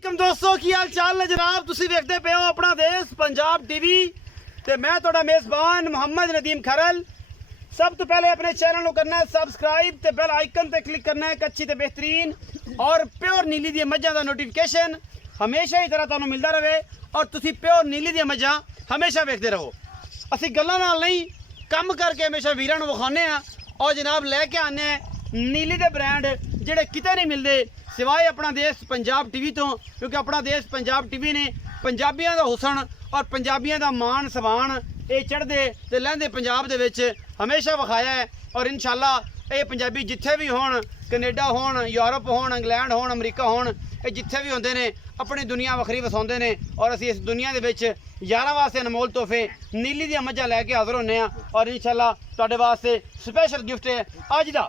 दोस्तों की हाल चाल ने जनाब तुसी देखते पे हो अपना देश पंजाब टीवी ते मैं थोड़ा मेजबान मोहम्मद नदीम खरल। सब तो पहले अपने चैनल को करना है सबसक्राइब ते बेल आइकन पे क्लिक करना है अच्छी ते बेहतरीन और प्योर नीली दी मज्जां दा नोटिफिकेशन हमेशा ही तरह तुहानू मिलता रहे और तुसी प्योर नीली दी मज्जां हमेशा वेखते रहो। असी गल्लां नाल नहीं कम करके हमेशा वीरां नू विखाने आ और जनाब लैके आने नीली दे ब्रांड जिहड़े किते नहीं मिलते सिवाय अपना देश पंजाब टीवी तो, क्योंकि अपना देश पंजाब टीवी ने पंजाबियों का हुसन और पंजाबियों का मान समान ये चढ़ते तो लहंदे पंजाब दे विच हमेशा विखाया है। और इंशाअल्लाह ये पंजाबी जिथे भी होण कनेडा होण यूरोप होण इंग्लैंड होण अमरीका होण ये जिथे भी होंदे ने अपनी दुनिया वखरी वसाउंदे ने और असी इस दुनिया दे विच यारां वास्ते अनमोल तोहफे नीली दी मज्जां लैके हाज़र होने और इंशाअल्लाह तुहाडे वास्ते स्पैशल गिफ्ट है अज दा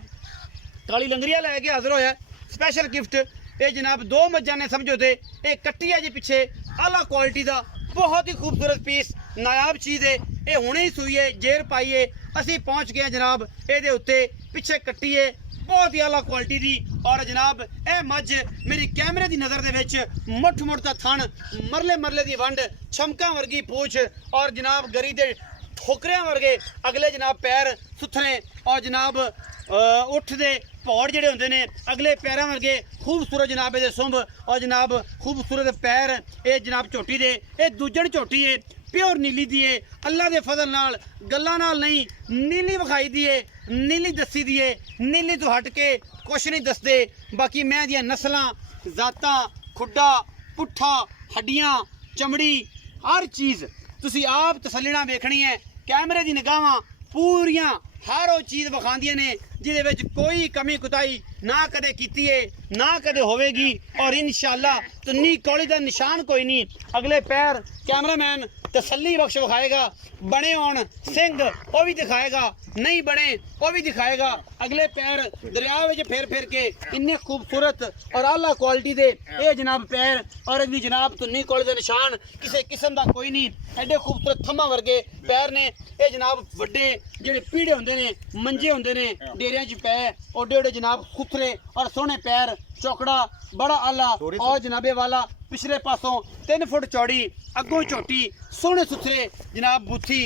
काली लंगरिया लैके हाज़र होया स्पैशल गिफ्ट ये जनाब दो मज्जां ने समझो तो ये कट्टी है जी पिछे आला क्वालिटी का बहुत ही खूबसूरत पीस नायाब चीज़ है। ये हुणे ही सूई है जेर पाई है असी पहुँच गए जनाब ये उत्ते पिछे कट्टी है बहुत ही आला क्वालिटी दी और जनाब ए मझ मेरी कैमरे की नज़र दे विच मुठ मुठ दा थन मरले मरले दी वंड छमका वर्गी पूछ और जनाब गरी दे ठोकरियां वर्गे अगले जनाब पैर सुथरे और जनाब उठ दे पौड़ जड़े होंदे ने अगले पैरों वर्गे खूबसूरत जनाब ये सुंभ और जनाब खूबसूरत पैर ये जनाब झोटी दे ये दूजण झोटी है प्योर नीली दी है अल्लाह के फजल नाल गल्लां नाल नहीं नीली विखाई दी है नीली दसी दी है नीली तो हट के कुछ नहीं दसदे। बाकी मैं दियां नस्लां जातां खुड्डा पुट्ठा हड्डियां चमड़ी हर चीज़ तुसी आप तसल्ली नाल वेखनी है कैमरे दी निगाहां पूरियां हर वो चीज़ विखांदियां ने जिहदे विच कोई कमी कुताई ना कदे कीती है ना कदे होवेगी और इंशाअल्लाह तुन्नी कौली दा निशान कोई नहीं। अगले पैर कैमरामैन तसल्ली बख्श विखाएगा बने होण सिंह वो भी दिखाएगा नहीं बने वो भी दिखाएगा अगले पैर दरिया में फेर फेर के इन्ने खूबसूरत और आला क्वालिटी दे ये जनाब पैर और इनकी जनाब तुन्नी कौली दा निशान किसी किस्म का कोई नहीं एडे खूबसूरत थम्मा वर्गे पैर ने ये जनाब वड्डे जेडे पीड़े होंदे ने मंजे होंदे ने डेरियां च पै ओडे ओडे जनाब खुथरे और सोहने पैर चौकड़ा बड़ा आला और जनाबे वाला पिछले पासों 3 फुट चौड़ी अगों झोटी सोहने सुथरे जनाब बूथी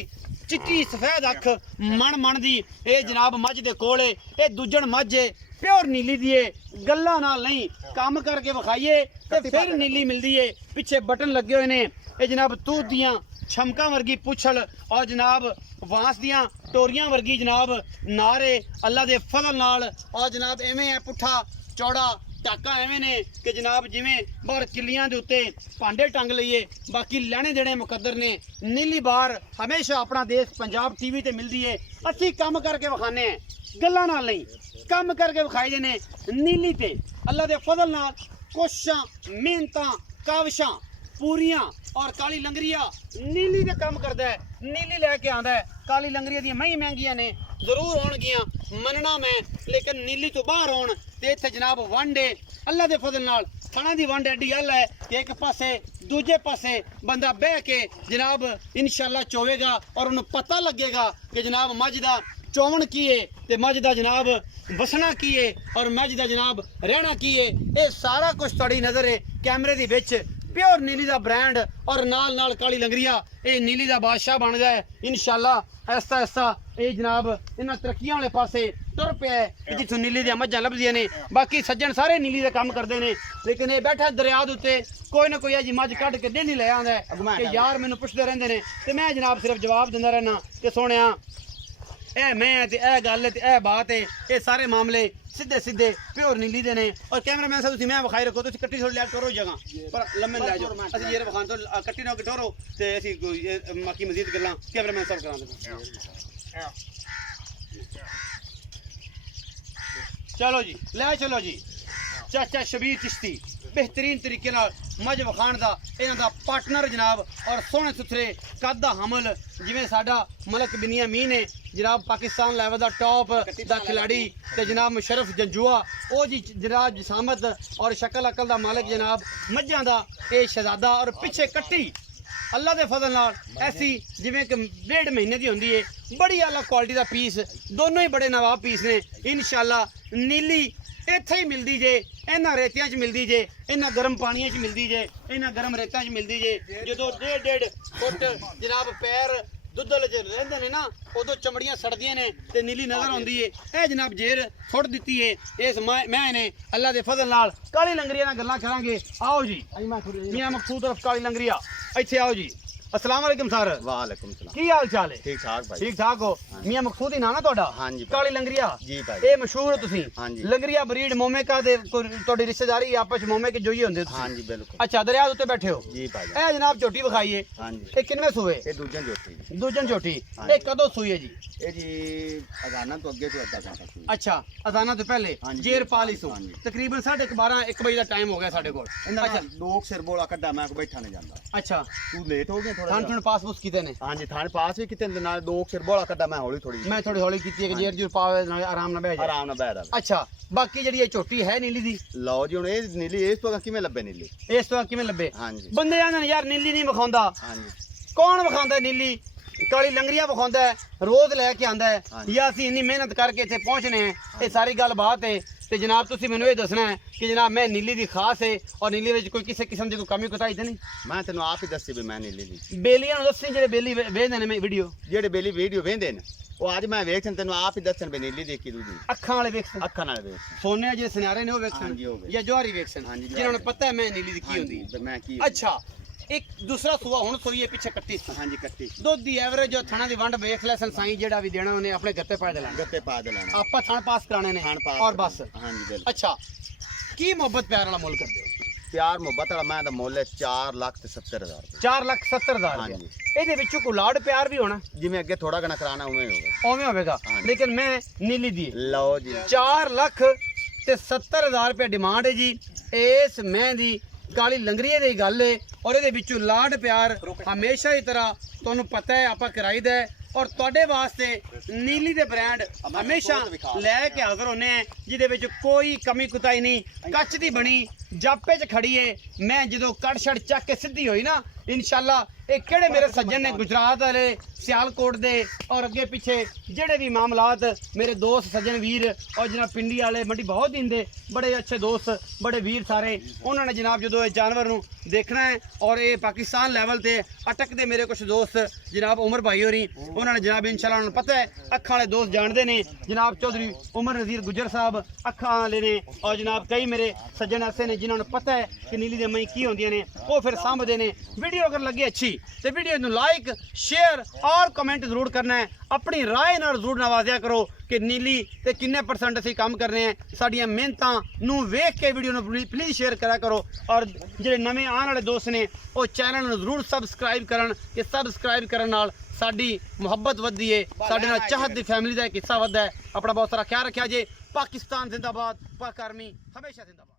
चिट्टी सफेद अख मन मन दी ये जनाब मझ दे कोल ये दूजण मझ है प्योर नीली दी है गल्लां नाल नहीं काम करके विखाइए तो फिर नीली मिलती है। पिछे बटन लगे हुए ने ये जनाब तूत दियां छमका वर्गी पुछल और जनाब वांस दियां टोरियां वर्गी जनाब नारे अल्लाह दे फजल नाल और जनाब एवें है पुट्ठा चौड़ा टाका एवें ने कि जनाब जिमें बाहर किलियां दे उत्ते भांडे टंग लईए बाकी लैने देने मुकद्दर ने नीली बार हमेशा अपना देश पंजाब टीवी ते मिलती है असी कम करके विखाने हैं गल्लां नाल नहीं कम करके विखाई देने नीली ते अल्लाह दे फजल नाल कोशिशां मेहनतां काविशां पूरियां और काली लंगरिया नीली दे कम करदा है नीली लैके आंदा है। काली लंगरिया दी मही महंगियां ने जरूर होणगियां मनना मैं लेकिन नीली तो बाहर होण ते इत्थे जनाब वंड है अल्लाह दे फजल नाल खाना दी वंड एडी अल है कि एक पासे दूजे पासे बंदा बह के जनाब इंशाअल्लाह चोवेगा और उन्हें पता लगेगा कि जनाब मझ दा चौवन की है ते मझ दा जनाब वसना की है और मझ दा जनाब रहना की है ये सारा कुछ तुहाडी नज़र है कैमरे दी विच प्योर नीली दा ब्रांड और नाल नाल काली लंगरिया ये नीली दा बादशाह बन जाए इंशाअल्लाह ऐसा ऐसा ये जनाब इन्हां तरक्कियां वाले पासे तुर पे है जिथों नीली दी मझां लभदियां ने। बाकी सज्जन सारे नीली दा काम करते हैं लेकिन ये बैठा दरिया दे उत्ते कोई ना कोई अजी मझ कढ़ के डेली ले आंदा है कि यार मैनू पुछदे रहिंदे ने ते मैं जनाब सिर्फ जवाब दिंदा रहना कि सोहणिया ए मैं ते ए गल ते ए बात है ये सारे मामले सीधे सीधे प्योर नीली दे ने। और कैमरामैन साहब तुसीं मैं विखाई रखो तुसीं कट्टी थोड़ी लै टोरो जगह पर लम्मे लै जाओ असीं ये विखान तो कट्टी ना टोरो ते असीं बाकी मजीद गल्लां कैमरामैन साहब करांदे। चलो जी लै चलो जी चाचा शबीर चिश्ती बेहतरीन तरीके नाल मझ विखाण दा इन्हां दा पार्टनर जनाब और सोहने सुथरे कद दा हमल जिवें साडा मलक बिनिया मीन है जनाब पाकिस्तान लैवल दा टॉप दा खिलाड़ी ते जनाब मुशरफ जंजुआ ओ जी जनाब जिसामत और शक्ल अकल दा मालिक जनाब मझां दा ये शहजादा और पिछे कट्टी अल्लाह के फजल नाल ऐसी जिवें कि 1.5 महीने की होंदी है बड़ी आला क्वालिटी का पीस दोनों ही बड़े नवाब पीस ने इंशाअल्लाह नीली ਇੱਥੇ ਹੀ ਮਿਲਦੀ ਜੇ, ਇਹਨਾਂ ਰੇਤਿਆਂ 'ਚ ਮਿਲਦੀ ਜੇ, ਇਹਨਾਂ ਗਰਮ ਪਾਣੀਆਂ 'ਚ ਮਿਲਦੀ ਜੇ, ਇਹਨਾਂ ਗਰਮ ਰੇਤਾਂ 'ਚ ਮਿਲਦੀ ਜੇ। ਜਦੋਂ 1.5 ਫੁੱਟ ਜਨਾਬ ਪੈਰ ਦੁੱਧਲ 'ਚ ਰਹਿੰਦੇ ਨੇ ਨਾ, ਉਦੋਂ ਚਮੜੀਆਂ ਸੜਦੀਆਂ ਨੇ ਤੇ ਨੀਲੀ ਨਜ਼ਰ ਆਉਂਦੀ ਏ। ਇਹ ਜਨਾਬ ਜੇਰ ਸੁੱਟ ਦਿੱਤੀ ਏ ਇਸ ਮੈਂ ਨੇ ਅੱਲਾ ਦੇ ਫਜ਼ਲ ਨਾਲ। ਕਾਲੀ ਲੰਗਰੀਆ ਨਾਲ ਗੱਲਾਂ ਕਰਾਂਗੇ। ਆਓ ਜੀ ਮੀਆਂ ਮਕਸੂਦ ਤਰਫ ਕਾਲੀ ਲੰਗਰੀਆ, ਇੱਥੇ ਆਓ ਜੀ। अस्सलाम वालेकुम सर। वालेकुम सलाम। की हाल चाल है? ठीक ठाक भाई। ठीक ठाक हो? मियां मकसूद ही ना ਤੁਹਾਡਾ? हाँ जी ਕਾਲੀ ਲੰਗਰੀਆ जी भाई। ਇਹ ਮਸ਼ਹੂਰ ਹੋ ਤੁਸੀਂ? हाँ जी। ਲੰਗਰੀਆ ਬਰੀਡ ਮੋਮੇਕਾ ਦੇ ਤੁਹਾਡੀ ਰਿਸ਼ਤੇਦਾਰੀ ਆਪਸ ਵਿੱਚ ਮੋਮੇ ਕੇ ਜੋਈ ਹੁੰਦੇ ਤੁਸੀਂ? हाँ जी बिल्कुल। ਅੱਛਾ ਦਰਿਆ ਦੇ ਉੱਤੇ ਬੈਠੇ ਹੋ? जी भाई। ਇਹ ਜਨਾਬ ਝੋਟੀ ਵਿਖਾਈਏ। हाँ जी। ਇਹ ਕਿੰਨੇ ਸੂਏ? ये दूजन जोटी। ਦੂਜਨ ਝੋਟੀ। हाँ ਇਹ जी। ਕਦੋਂ ਸੂਈ ਹੈ ਜੀ? ये जी अजाना तो अगे तो अद्धा घंटा सी। ਅੱਛਾ ਅਜ਼ਾਨਾ ਤੋਂ ਪਹਿਲੇ हाँ जी। ਜੇਰ ਪਾ ਲਈ ਸੂ। हाँ जी। ਤਕਰੀਬਨ 12:30 1 ਵਜੇ ਦਾ ਟਾਈਮ ਹੋ ਗਿਆ ਸਾਡੇ ਕੋਲ। इन्ना ਅੱਛਾ दो सिर बोला कड्डा मैं को बैठा नहीं जांदा। ਅੱਛਾ तू लेट हो गया थोड़ा। ਥਾਣ ਥਣ ਪਾਸ ਪੂਸ ਕੀਤੇ ਨੇ? हाँ जी थाने पास भी कितने नाल दो सिर बोला कड्डा मैं हौली थोड़ी। ਮੈਂ ਥੋੜੀ ਹੌਲੀ ਕੀਤੀ ਹੈ ਕਿ ਜੇਰ ਜੂਰ ਪਾਵੇ ਨਾਲ ਆਰਾਮ ਨਾਲ ਬਹਿ ਜਾ। आराम नाल बैठ रहा। ਅੱਛਾ ਬਾਕੀ ਜਿਹੜੀ ਇਹ ਝੋਟੀ ਹੈ ਨੀਲੀ ਦੀ, लो जी हुन ए नीली इस तो किवें लब्बे नीली। ਇਸ ਤੋਂ ਕਿਵੇਂ ਲੱਭੇ? हाँ जी। ਬੰਦੇ ਆਂਦੇ ਨੇ ਯਾਰ ਨੀਲੀ ਨਹੀਂ ਵਿਖਾਉਂਦਾ। हाँ जी। ਕੌਣ ਵਿਖਾਉਂਦਾ ਨੀਲੀ? ਕਾਲੀ ਲੰਗਰੀਆ ਵਿਖਾਉਂਦਾ ਹੈ, ਰੋਜ਼ ਲੈ ਕੇ ਆਂਦਾ ਹੈ, ਹਾਂਜੀ। ਜਾਂ ਅਸੀਂ ਇੰਨੀ ਮਿਹਨਤ ਕਰਕੇ ਇੱਥੇ ਪਹੁੰਚਨੇ ਆ? ਇਹ ਸਾਰੀ ਗੱਲ ਬਾਤ ਹੈ। ਤੇ ਜਨਾਬ ਤੁਸੀਂ ਮੈਨੂੰ ਇਹ ਦੱਸਣਾ ਹੈ ਕਿ ਜਨਾਬ ਮੈਂ ਨੀਲੀ ਦੀ ਖਾਸ ਹੈ ਔਰ ਨੀਲੀ ਵਿੱਚ ਕੋਈ ਕਿਸੇ ਕਿਸਮ ਦੀ ਕੋਈ ਕਮੀ ਕੁਤਾਈ ਤੇ ਨਹੀਂ? मैं तेन आप ही दसी भी मैं नीली दी। ਬੇਲੀਆਂ ਨੂੰ ਦੱਸੀ ਜਿਹੜੇ ਬੇਲੀ ਵੇਖਦੇ ਨੇ ਮੈਂ ਵੀਡੀਓ जेड़े बेली वीडियो वेंदे ने ਉਹ ਅੱਜ ਮੈਂ ਵੇਖਣ ਤੈਨੂੰ ਆਪ ਹੀ ਦੱਸਣ ਵੀ ਨੀਲੀ ਦੇਖੀ ਦੂਜੀ ਅੱਖਾਂ ਵਾਲੇ ਵੇਖਣ, ਅੱਖਾਂ ਨਾਲ ਵੇਖ। ਸੋਨੇ ਜਿਹੜੇ ਸੁਨਿਆਰੇ ਨੇ ਉਹ ਵੇਖਣ, ਹਾਂਜੀ, ਉਹ ਵੇਖਣ। ਜਾਂ ਜਵਾਰੀ ਵੇਖਣ, ਹਾਂਜੀ, ਜਿਨ੍ਹਾਂ ਨੂੰ ਪਤਾ ਹੈ ਮੈਂ ਨੀਲੀ ਦੀ ਕੀ ਹੁੰਦੀ ਤੇ ਮੈਂ ਕੀ। ਅੱਛਾ ਇੱਕ ਦੂਸਰਾ ਸੂਆ ਹੁਣ ਸੋਈ ਹੈ ਪਿੱਛੇ ਕੱਟੀ ਸੀ। ਹਾਂਜੀ ਕੱਟੀ ਦੁੱਧ ਦੀ ਐਵਰੇਜ ਜੋ ਥਣਾ ਦੀ ਵੰਡ ਵੇਖ ਲੈ ਸੰਸਾਈ ਜਿਹੜਾ ਵੀ ਦੇਣਾ ਉਹਨੇ ਆਪਣੇ ਗੱਤੇ ਪਾ ਦੇਣਾ। ਗੱਤੇ ਪਾ ਦੇ ਲੈਣਾ। ਆਪਾਂ ਥਣ ਪਾਸ ਕਰਾਣੇ ਨੇ ਖਾਣ ਪਾਸ ਔਰ ਬਸ। ਹਾਂਜੀ ਬਿਲਕੁਲ। ਅੱਛਾ ਕੀ ਮੁਹੱਬਤ ਪਿਆਰ ਵਾਲਾ ਮੁੱਲ ਕਰਦੇ ਹੋ? ਪਿਆਰ ਮੁਹੱਬਤ ਵਾਲਾ ਮੈਂ ਦਾ ਮੁੱਲ ਹੈ 4,70,000 ਰੁਪਏ। 4,70,000 ਹਾਂਜੀ। ਇਹਦੇ ਵਿੱਚੋਂ ਕੋਈ ਲਾਡ ਪਿਆਰ ਵੀ ਹੋਣਾ? ਜਿਵੇਂ ਅੱਗੇ ਥੋੜਾ ਘਣਾ ਕਰਾਣਾ ਉਵੇਂ ਹੋਵੇ। ਉਵੇਂ ਹੋਵੇਗਾ। ਹਾਂਜੀ। ਲੇਕਿਨ ਮੈਂ ਨੀਲੀ ਦੀ ਲਓ ਜੀ 4,70,000 ਰੁਪਏ ਡਿਮਾਂਡ ਹੈ ਜੀ। ਇਸ ਮੈਂ ਦੀ ਕਾਲੀ ਲੰਗਰੀਏ ਦੀ ਗੱਲ ਹੈ ਔਰ ਇਹਦੇ ਵਿੱਚੋਂ ਲਾਡ ਪਿਆਰ ਹਮੇਸ਼ਾ ਹੀ ਤਰ੍ਹਾਂ ਤੁਹਾਨੂੰ ਪਤਾ ਹੈ ਆਪਾਂ ਕਰਾਈਦਾ ਹੈ। ਔਰ ਤੁਹਾਡੇ ਵਾਸਤੇ ਨੀਲੀ ਦੇ ਬ੍ਰਾਂਡ ਹਮੇਸ਼ਾ ਲੈ ਕੇ ਹਾਜ਼ਰ ਹੁੰਨੇ ਆ ਜਿਹਦੇ ਵਿੱਚ ਕੋਈ ਕਮੀ ਕੁਤਾਈ ਨਹੀਂ। ਕੱਚ ਦੀ ਬਣੀ ਜਾਪੇ 'ਚ ਖੜੀ ਏ। ਮੈਂ ਜਦੋਂ ਕੜ ਛੜ ਚੱਕ ਕੇ ਸਿੱਧੀ ਹੋਈ ਨਾ ਇਨਸ਼ਾਅੱਲਾ ਇਹ ਕਿਹੜੇ ਮੇਰੇ ਸੱਜਣ ਨੇ ਗੁਜਰਾਤ ਵਾਲੇ, ਸਿਆਲਕੋਟ ਦੇ ਔਰ ਅੱਗੇ ਪਿੱਛੇ ਜਿਹੜੇ ਵੀ ਮਾਮਲਾਤ ਮੇਰੇ ਦੋਸਤ ਸੱਜਣ ਵੀਰ ਔਰ ਜਨਾਬ ਪਿੰਡੀ ਵਾਲੇ ਮੰਡੀ ਬਹੁਤ ਦਿੰਦੇ ਬੜੇ ਅੱਛੇ ਦੋਸਤ ਬੜੇ ਵੀਰ ਸਾਰੇ, ਉਹਨਾਂ ਨੇ ਜਨਾਬ ਜਦੋਂ ਇਹ ਜਾਨਵਰ ਨੂੰ ਦੇਖਣਾ ਹੈ ਔਰ ਇਹ ਪਾਕਿਸਤਾਨ ਲੈਵਲ ਤੇ ਅਟਕਦੇ ਮੇਰੇ ਕੁਝ ਦੋਸਤ ਜਨਾਬ ਉਮਰ ਭਾਈ ਹੋਰੀ, ਉਹਨਾਂ ਨੇ ਜਨਾਬ ਇਨਸ਼ਾਅੱਲਾ ਉਹਨਾਂ ਨੂੰ ਪਤਾ ਹੈ ਅੱਖਾਂ ਵਾਲੇ ਦੋਸਤ ਜਾਣਦੇ ਨੇ ਜਨਾਬ ਚੌਧਰੀ ਉਮਰ ਨਜ਼ੀਰ ਗੁੱਜਰ ਸਾਹਿਬ ਅੱਖਾਂ ਵਾਲੇ ਨੇ ਔਰ ਜਨਾਬ ਕਈ ਮੇਰੇ ਸੱਜਣ ਐਸੇ ਨੇ ਜਿਨ੍ਹਾਂ ਨੂੰ ਪਤਾ ਹੈ ਕਿ ਨੀਲੀ ਦੇ ਮਈ ਕੀ ਹੁੰਦੀਆਂ ਨੇ, ਉਹ ਫਿਰ ਸਾਂਭਦੇ ਨੇ। ਵੀਡੀਓ ਅਗਰ ਲੱਗੇ ਅੱਛੀ ਤੇ ਵੀਡੀਓ ਨੂੰ ਲਾਈਕ ਸ਼ੇਅਰ ਔਰ ਕਮੈਂਟ ਜ਼ਰੂਰ ਕਰਨਾ ਹੈ। ਆਪਣੀ ਰਾਏ ਨਾਲ ਜ਼ਰੂਰ ਨਵਾਜ਼ਿਆ ਕਰੋ ਕਿ ਨੀਲੀ ਤੇ ਕਿੰਨੇ % ਅਸੀਂ ਕੰਮ ਕਰਨੇ ਆ। ਸਾਡੀਆਂ ਮਿਹਨਤਾਂ ਨੂੰ ਵੇਖ ਕੇ ਵੀਡੀਓ ਨੂੰ ਪਲੀਜ਼ ਸ਼ੇਅਰ ਕਰਿਆ ਕਰੋ ਔਰ ਜਿਹੜੇ ਨਵੇਂ ਆਉਣ ਵਾਲੇ ਦੋਸਤ ਨੇ ਉਹ ਚੈਨਲ ਨੂੰ ਜ਼ਰੂਰ ਸਬਸਕ੍ਰਾਈਬ ਕਰਨ ਕਿ ਸਬਸਕ੍ਰਾਈਬ ਕਰਨ ਨਾਲ ਸਾਡੀ ਮੁਹੱਬਤ ਵੱਧਦੀ ਏ, ਸਾਡੇ ਨਾਲ ਚਾਹਤ ਦੀ ਫੈਮਿਲੀ ਦਾ ਇੱਕ ਹਿੱਸਾ ਵੱਧਦਾ ਹੈ। ਆਪਣਾ ਬਹੁਤ ਸਾਰਾ ਖਿਆਲ ਰੱਖਿਆ ਜੇ। ਪਾਕਿਸਤਾਨ ਜ਼ਿੰਦਾਬਾਦ, ਪਾਕ ਆਰਮੀ ਹਮੇਸ਼ਾ ਜ਼ਿੰਦਾਬਾਦ।